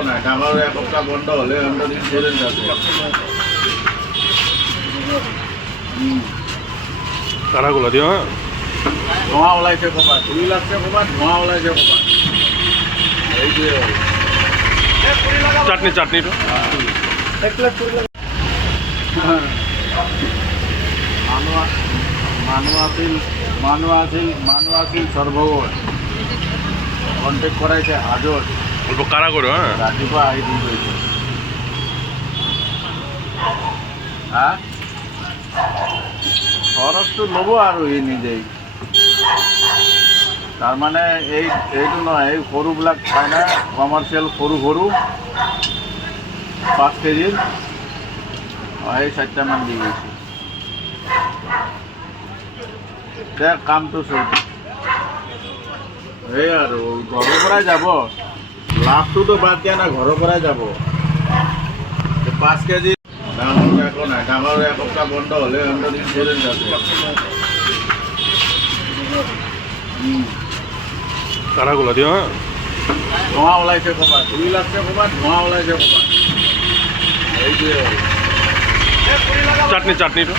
একো নাই ডাঙৰ এসপ্তাহ বন্ধ হ'লে সিহঁতৰ ইঞ্চুৰেঞ্চ আছে। কাৰাগুলা দিও হ্যাঁ ধোঁৱা ওলাইছে ক'ৰবাত, ধুই লাগছে ক'ৰবাত, ধোঁৱা ওলাইছে ক'ৰবাত। এইটোৱে হ'ল। চাটনি চাটনিটো মানুহ আছিল সৰ্বগত কণ্টেক্ট কৰাইছে হাজত অল্প কাৰা কৰো হ্যাঁ ৰাতিপুৱা আহি দি গৈছে। হা খৰচটো ল'ব আৰু সি নিজেই। তাৰমানে এইটো নহয়, এই সৰুবিলাক পায় না কমাৰ্চিয়েল সৰু 5 কেজিৰ এই 4টামান দি গৈছে। কামটো চলি এই আৰু ঘৰৰ পৰাই যাব, লাভটোতো বাদ দিয়া নাই, ঘৰৰ পৰাই যাব। 5 কেজি ডাঙৰ একো নাই, ডাঙৰ এসপ্তাহ বন্ধ হ'লে সিহঁতৰ ইঞ্চুৰেঞ্চ আছে। কাৰাগুলা দিও হ্যাঁ ধোঁৱা ওলাইছে ক'ৰবাত, ধুই লাগছে ক'ৰবাত, ধোঁৱা ওলাইছে ক'ৰবাত। এইটোৱে হ'ল। চাটনি চাটনিটো